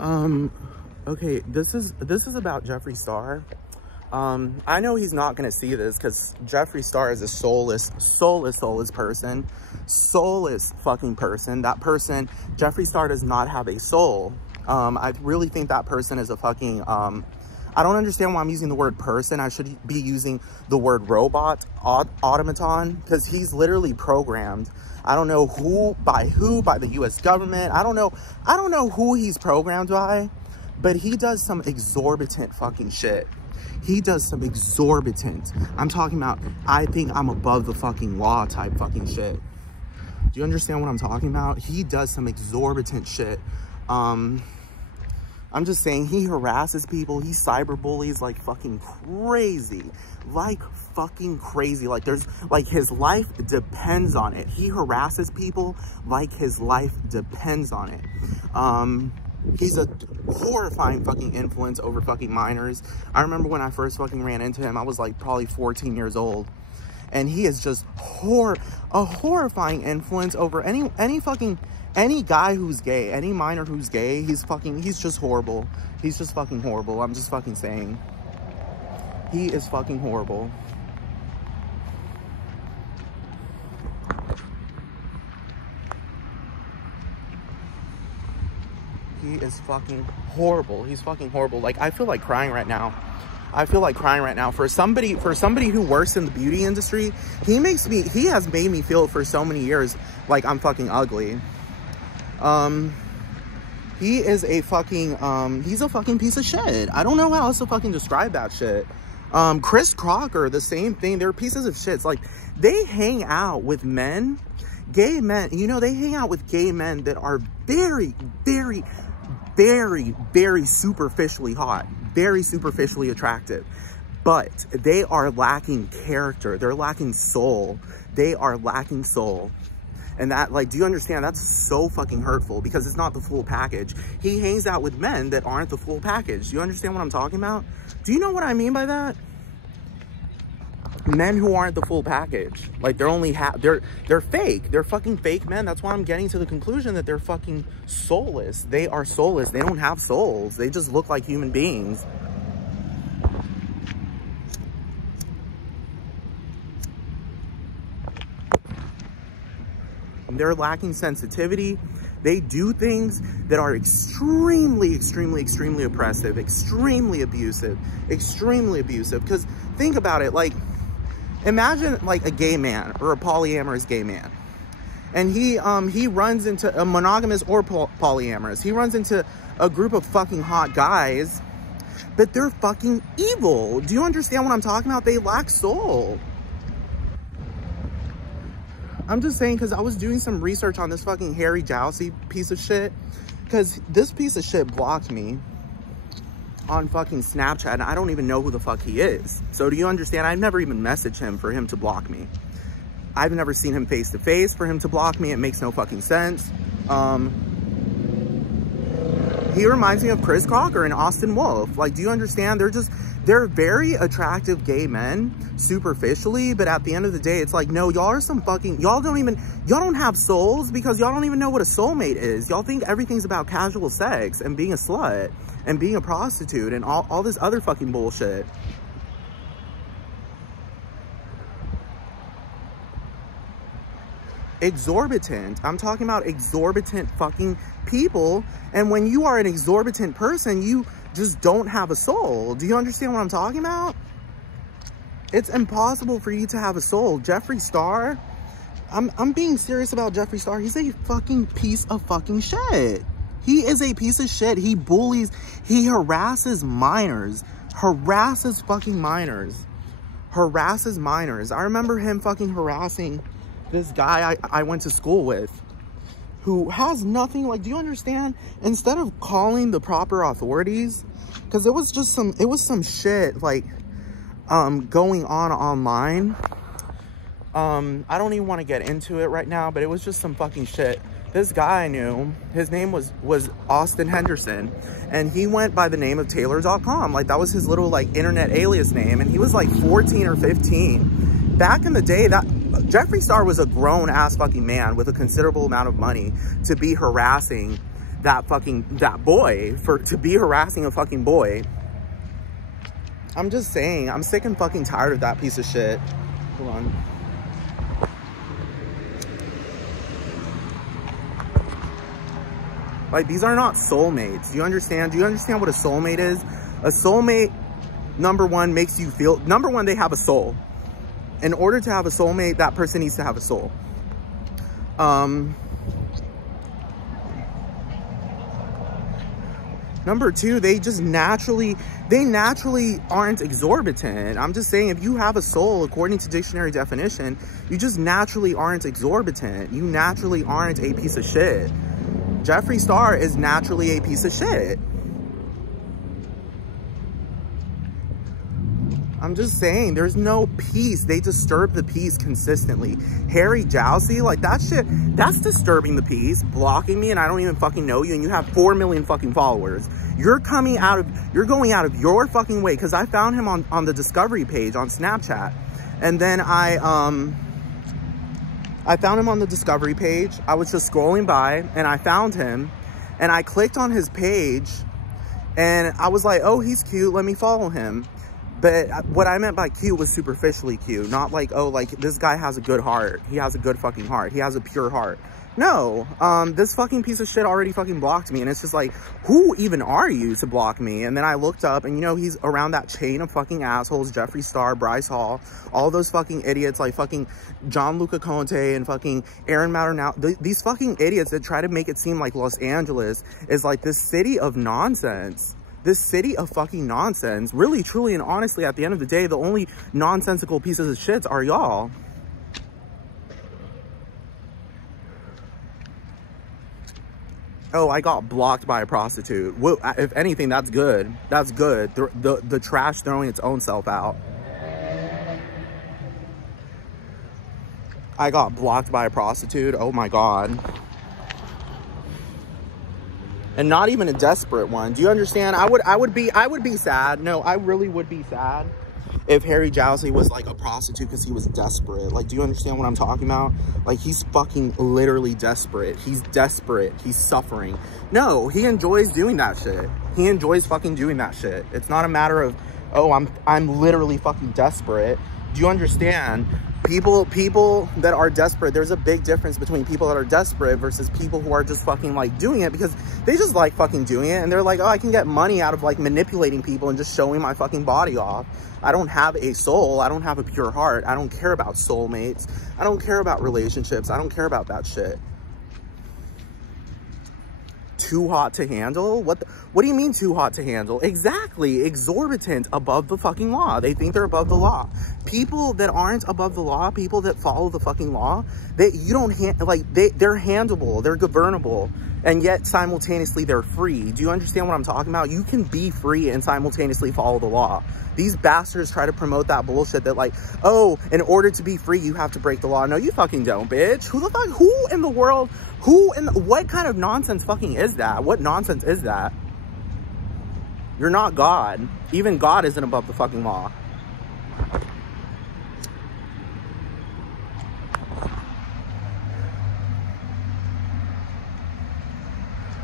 Okay, this is about Jeffree Star. I know he's not gonna see this because Jeffree Star is a soulless person. Soulless fucking person. That person, Jeffree Star, does not have a soul. I really think that person is a fucking, I don't understand why I'm using the word person. I should be using the word robot, automaton, because he's literally programmed. I don't know by the US government. I don't know who he's programmed by, but he does some exorbitant fucking shit. He does some exorbitant, I'm talking about, I think I'm above the fucking law type fucking shit. Do you understand what I'm talking about? He does some exorbitant shit. I'm just saying, he harasses people. He cyberbullies like fucking crazy. Like fucking crazy. Like there's, like his life depends on it. He harasses people like his life depends on it. He's a horrifying fucking influence over fucking minors. I remember when I first fucking ran into him, I was like probably 14 years old. And he is just a horrifying influence over any guy who's gay, any minor who's gay. He's just horrible. He's just fucking horrible. I'm just fucking saying. He is fucking horrible. He is fucking horrible. He's fucking horrible. Like, I feel like crying right now. I feel like crying right now. For somebody who works in the beauty industry, he has made me feel for so many years like I'm fucking ugly. He is a fucking, he's a fucking piece of shit. I don't know how else to fucking describe that shit. Chris Crocker, the same thing. They're pieces of shit. It's like, they hang out with men, gay men, you know, they hang out with gay men that are very, very, very, very superficially hot, very superficially attractive, but they are lacking character. They're lacking soul. They are lacking soul. And that, like, do you understand? That's so fucking hurtful because it's not the full package. He hangs out with men that aren't the full package. Do you understand what I'm talking about? Do you know what I mean by that? Men who aren't the full package. Like, they're only they're fake. They're fucking fake men. That's why I'm getting to the conclusion that they're fucking soulless. They are soulless. They don't have souls. They just look like human beings. They're lacking sensitivity. They do things that are extremely, extremely, extremely oppressive, extremely abusive. Because think about it, like, imagine like a gay man or a polyamorous gay man. And he runs into a monogamous or polyamorous. He runs into a group of fucking hot guys, but they're fucking evil. Do you understand what I'm talking about? They lack soul. I'm just saying, because I was doing some research on this fucking Harry Jousey piece of shit. Because this piece of shit blocked me on fucking Snapchat, and I don't even know who the fuck he is. So do you understand? I've never even messaged him for him to block me. I've never seen him face to face for him to block me. It makes no fucking sense. He reminds me of Chris Crocker and Austin Wolf. Like, do you understand? They're very attractive gay men superficially, but at the end of the day, it's like, no, y'all are some fucking, y'all don't have souls because y'all don't even know what a soulmate is. Y'all think everything's about casual sex and being a slut and being a prostitute and all this other fucking bullshit. Exorbitant. I'm talking about exorbitant fucking people. And when you are an exorbitant person, you just don't have a soul. Do you understand what I'm talking about? It's impossible for you to have a soul. Jeffree Star, I'm being serious about Jeffree Star. He's a fucking piece of fucking shit. He is a piece of shit. He bullies, he harasses minors. Harasses fucking minors. Harasses minors. I remember him fucking harassing this guy I went to school with, who has nothing, like, do you understand? Instead of calling the proper authorities, because it was some shit, like, going on online. I don't even want to get into it right now, but it was just some fucking shit. This guy I knew, his name was Austin Henderson, and he went by the name of Taylor.com. Like, that was his little, like, internet alias name, and he was, like, 14 or 15. Back in the day, that Jeffree Star was a grown-ass fucking man with a considerable amount of money to be harassing that boy to be harassing a fucking boy. I'm just saying, I'm sick and fucking tired of that piece of shit. Hold on. Like, these are not soulmates. Do you understand? Do you understand what a soulmate is? A soulmate, number one, makes you feel, number one, they have a soul. In order to have a soulmate, that person needs to have a soul. Number two, they naturally aren't exorbitant. I'm just saying, if you have a soul, according to dictionary definition, you just naturally aren't exorbitant. You naturally aren't a piece of shit. Jeffree Star is naturally a piece of shit. I'm just saying, there's no peace. They disturb the peace consistently. Harry Jowsey, like, that shit, that's disturbing the peace. Blocking me and I don't even fucking know you and you have 4 million fucking followers. You're going out of your fucking way, because I found him on the discovery page on Snapchat. And then I found him on the discovery page. I was just scrolling by and I found him and I clicked on his page and I was like, oh, he's cute, let me follow him. But what I meant by cute was superficially cute, not like, oh, like, this guy has a good heart. He has a good fucking heart. He has a pure heart. No, this fucking piece of shit already fucking blocked me. And it's just like, who even are you to block me? And then I looked up and, you know, he's around that chain of fucking assholes, Jeffree Star, Bryce Hall, all those fucking idiots like fucking John Luca Conte and fucking Aaron Maternau. These fucking idiots that try to make it seem like Los Angeles is like this city of nonsense. This city of fucking nonsense. Really, truly, and honestly, at the end of the day, the only nonsensical pieces of shits are y'all. Oh, I got blocked by a prostitute. Well, if anything, that's good. That's good. The trash throwing its own self out. I got blocked by a prostitute. Oh my God. And not even a desperate one. Do you understand? I would be sad. No, I really would be sad if Harry Jowsey was like a prostitute because he was desperate. Like, do you understand what I'm talking about? Like, he's fucking literally desperate. He's desperate. He's suffering. No, he enjoys doing that shit. He enjoys fucking doing that shit. It's not a matter of, oh, I'm literally fucking desperate. Do you understand? People that are desperate, there's a big difference between people that are desperate versus people who are just fucking like doing it because they just like fucking doing it and they're like, oh, I can get money out of like manipulating people and just showing my fucking body off. I don't have a soul. I don't have a pure heart. I don't care about soulmates. I don't care about relationships. I don't care about that shit. Too hot to handle? What do you mean too hot to handle? Exactly. Exorbitant, above the fucking law. They think they're above the law. People that aren't above the law, people that follow the fucking law, they're handleable, they're governable, and yet simultaneously they're free. Do you understand what I'm talking about? You can be free and simultaneously follow the law. These bastards try to promote that bullshit that like, oh, in order to be free, you have to break the law. No, you fucking don't, bitch. Who in the world, what kind of nonsense fucking is that? What nonsense is that? You're not God. Even God isn't above the fucking law.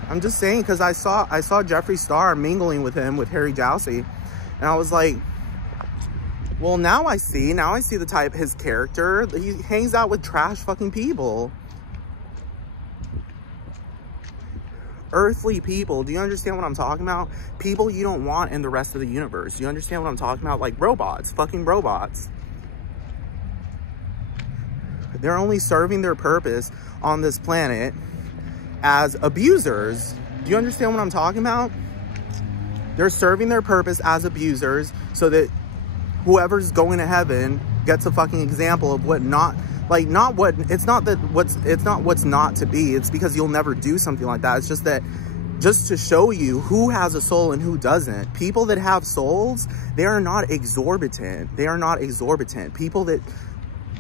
I'm just saying, because I saw Jeffree Star mingling with him, with Harry Jowsey, and I was like, well, now I see the type, his character. He hangs out with trash fucking people. Earthly people. Do you understand what I'm talking about? People you don't want in the rest of the universe. Do you understand what I'm talking about? Like robots, fucking robots. They're only serving their purpose on this planet as abusers. Do you understand what I'm talking about? They're serving their purpose as abusers so that whoever's going to heaven gets a fucking example of what it's not what's not to be. It's because you'll never do something like that. It's just that, just to show you who has a soul and who doesn't. People that have souls, they are not exorbitant. They are not exorbitant. People that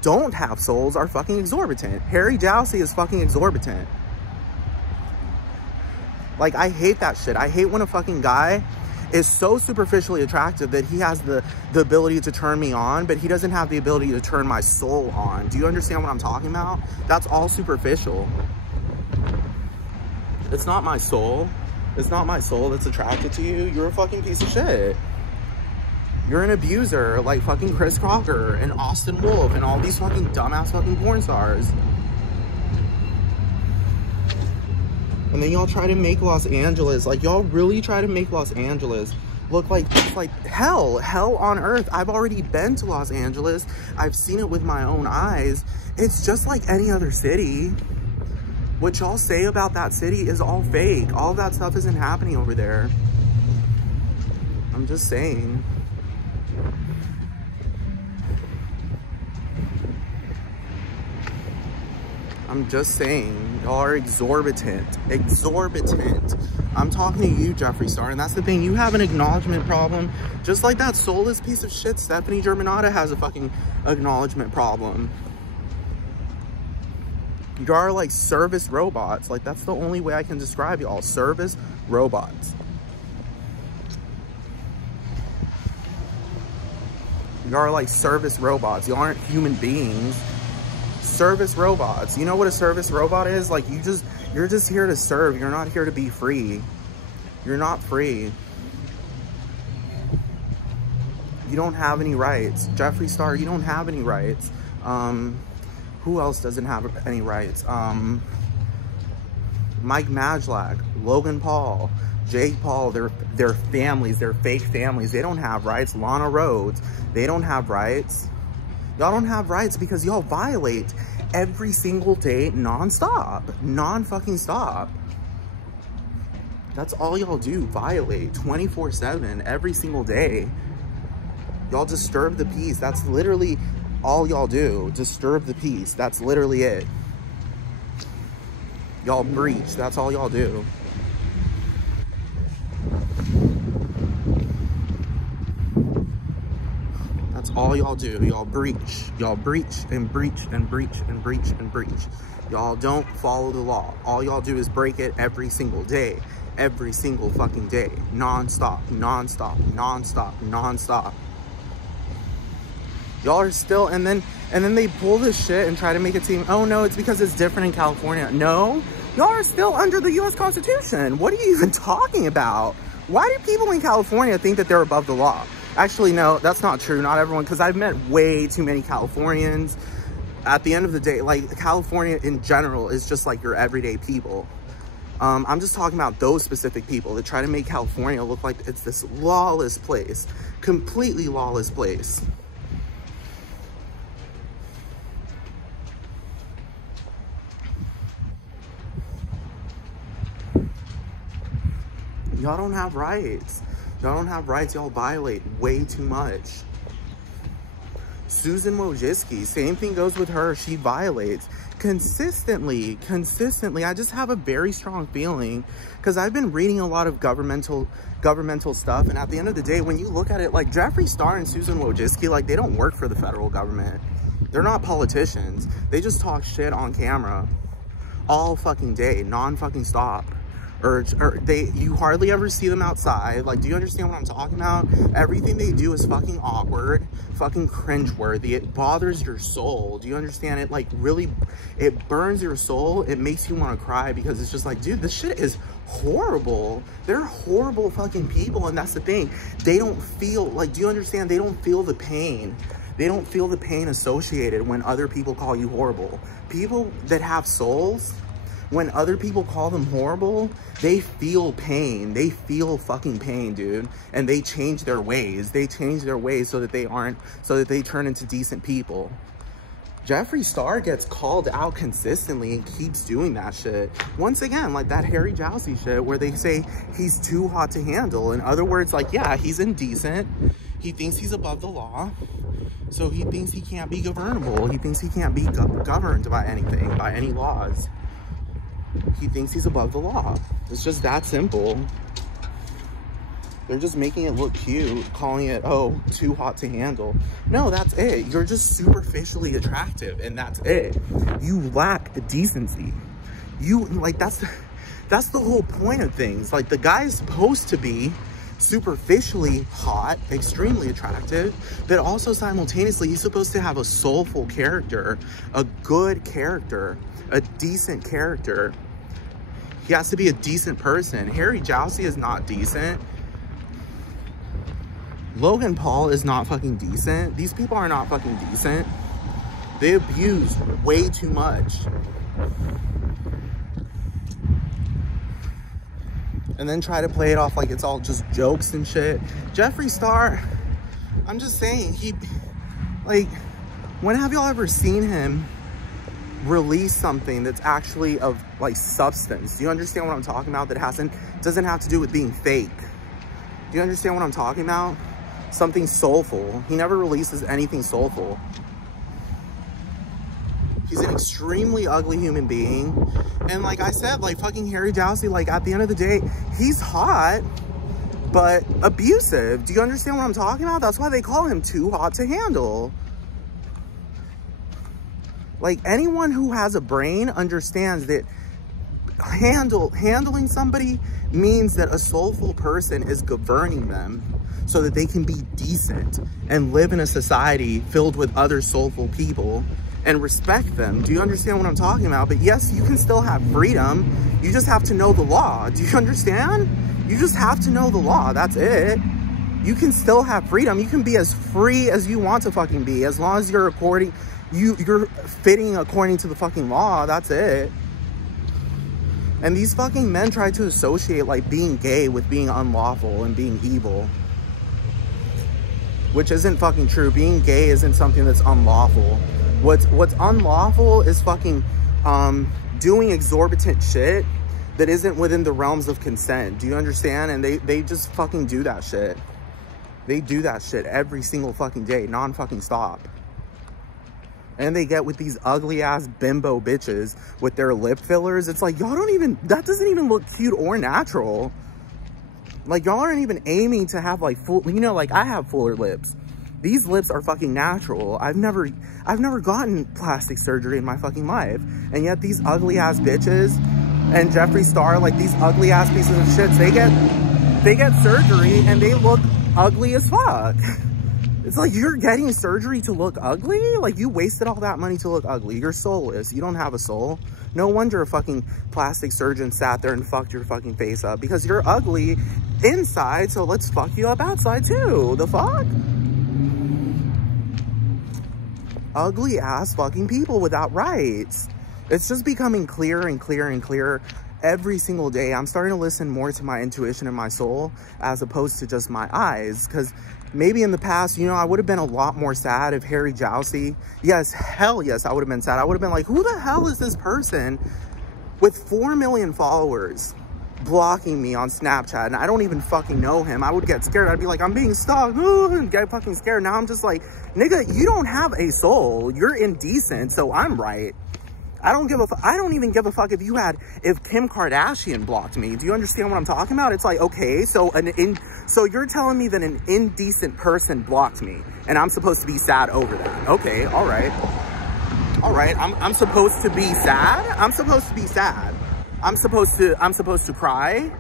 don't have souls are fucking exorbitant. Harry Jowsey is fucking exorbitant. Like, I hate that shit. I hate when a fucking guy is so superficially attractive that he has the ability to turn me on, but he doesn't have the ability to turn my soul on. Do you understand what I'm talking about? That's all superficial. It's not my soul. It's not my soul that's attracted to you. You're a fucking piece of shit. You're an abuser like fucking Chris Crocker and Austin Wolf and all these fucking dumbass fucking porn stars. And then y'all try to make Los Angeles, like y'all really try to make Los Angeles look like it's like hell on earth. I've already been to Los Angeles. I've seen it with my own eyes. It's just like any other city. What y'all say about that city is all fake. All of that stuff isn't happening over there. I'm just saying. I'm just saying, y'all are exorbitant. I'm talking to you, Jeffree Star, and that's the thing. You have an acknowledgement problem, just like that soulless piece of shit Stephanie Germanotta has a fucking acknowledgement problem. You are like service robots. Like, that's the only way I can describe y'all. Service robots. You are like service robots. You aren't human beings. Service robots. You know what a service robot is? Like, you're just here to serve. You're not here to be free. You're not free. You don't have any rights. Jeffree Star, you don't have any rights. Who else doesn't have any rights? Mike Majlak, Logan Paul, Jake Paul, their families, their fake families, they don't have rights. Lana Rhodes, they don't have rights. Y'all don't have rights because y'all violate every single day, non-stop, non-fucking stop. That's all y'all do, violate 24/7, every single day. Y'all disturb the peace. That's literally all y'all do, disturb the peace. That's literally it. Y'all breach, that's all y'all do. All y'all do, y'all breach and breach and breach and breach and breach. Y'all don't follow the law. All y'all do is break it every single day, every single fucking day, non-stop, non-stop, non-stop, non-stop. Y'all are still, and then they pull this shit and try to make it seem, oh no, it's because it's different in California. No, y'all are still under the US Constitution. What are you even talking about? Why do people in California think that they're above the law? Actually, no, that's not true. Not everyone, because I've met way too many Californians. At the end of the day, like, California in general is just like your everyday people. I'm just talking about those specific people that try to make California look like it's this lawless place, completely lawless place. Y'all don't have rights. Y'all don't have rights. Y'all violate way too much. Susan Wojcicki, same thing goes with her. She violates consistently. I just have a very strong feeling because I've been reading a lot of governmental stuff, and at the end of the day, when you look at it, like Jeffree Star and Susan Wojcicki, like, they don't work for the federal government. They're not politicians. They just talk shit on camera all fucking day, non-fucking stop. Or you hardly ever see them outside. Like, do you understand what I'm talking about? Everything they do is fucking awkward, fucking cringeworthy. It bothers your soul. Do you understand it? Like, really, it burns your soul. It makes you want to cry because it's just like, dude, this shit is horrible. They're horrible fucking people, and that's the thing. They don't feel, like, do you understand? They don't feel the pain. They don't feel the pain associated when other people call you horrible. People that have souls, when other people call them horrible, they feel pain. They feel fucking pain, dude. And they change their ways. They change their ways so that they turn into decent people. Jeffree Star gets called out consistently and keeps doing that shit. Once again, like that Harry Jowsey shit where they say he's too hot to handle. In other words, like, yeah, he's indecent. He thinks he's above the law. So he thinks he can't be governable. He thinks he can't be governed by anything, by any laws. He thinks he's above the law. It's just that simple. They're just making it look cute, calling it, oh, too hot to handle. No, that's it. You're just superficially attractive, and that's it. You lack decency. That's the whole point of things. Like, the guy's supposed to be superficially hot, extremely attractive, but also simultaneously, he's supposed to have a soulful character, a good character, a decent character. He has to be a decent person. Harry Jowsey is not decent. Logan Paul is not fucking decent. These people are not fucking decent. They abuse way too much. And then try to play it off like it's all just jokes and shit. Jeffree Star, I'm just saying, like, when have y'all ever seen him release something that's actually of like substance? Do you understand what I'm talking about? That doesn't have to do with being fake. Do you understand what I'm talking about? Something soulful. He never releases anything soulful. He's an extremely ugly human being. And like I said, like fucking Harry Jowsey, like at the end of the day, he's hot, but abusive. Do you understand what I'm talking about? That's why they call him too hot to handle. Like anyone who has a brain understands that handling somebody means that a soulful person is governing them so that they can be decent and live in a society filled with other soulful people and respect them. Do you understand what I'm talking about? But yes, you can still have freedom. You just have to know the law. Do you understand? You just have to know the law. That's it. You can still have freedom. You can be as free as you want to fucking be, as long as you're you're fitting according to the fucking law. That's it. And these fucking men try to associate like being gay with being unlawful and being evil, which isn't fucking true. Being gay isn't something that's unlawful. What's unlawful is fucking doing exorbitant shit that isn't within the realms of consent. Do you understand? And they just fucking do that shit. They do that shit every single fucking day, non-fucking stop. And they get with these ugly ass bimbo bitches with their lip fillers. It's like, y'all don't even, that doesn't even look cute or natural. Like y'all aren't even aiming to have like full, you know, like I have fuller lips. These lips are fucking natural. I've never gotten plastic surgery in my fucking life. And yet these ugly ass bitches and Jeffree Star, like these ugly ass pieces of shits, they get surgery and they look ugly as fuck. It's like, you're getting surgery to look ugly? Like, you wasted all that money to look ugly. You're soulless. You don't have a soul. No wonder a fucking plastic surgeon sat there and fucked your fucking face up, because you're ugly inside, so let's fuck you up outside too. The fuck? Ugly ass fucking people without rights. It's just becoming clearer and clearer and clearer every single day. I'm starting to listen more to my intuition and my soul as opposed to just my eyes, because maybe in the past, you know, I would have been a lot more sad if Harry Jowsey, yes, hell yes, I would have been sad. I would have been like, who the hell is this person with 4 million followers blocking me on Snapchat and I don't even fucking know him? I would get scared. I'd be like, I'm being stalked, and get fucking scared. Now I'm just like, nigga, you don't have a soul. You're indecent, so I'm right. I don't even give a fuck if Kim Kardashian blocked me. Do you understand what I'm talking about? It's like, okay, so you're telling me that an indecent person blocked me and I'm supposed to be sad over that. Okay, all right. I'm supposed to be sad. I'm supposed to be sad. I'm supposed to cry.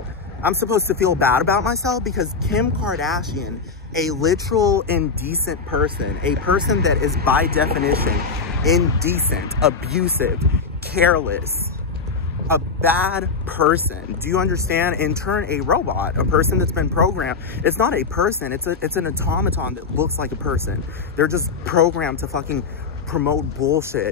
I'm supposed to feel bad about myself because Kim Kardashian, a literal indecent person, a person that is by definition indecent, abusive, careless, a bad person. Do you understand? In turn, a robot, a person that's been programmed. It's not a person, it's an automaton that looks like a person. They're just programmed to fucking promote bullshit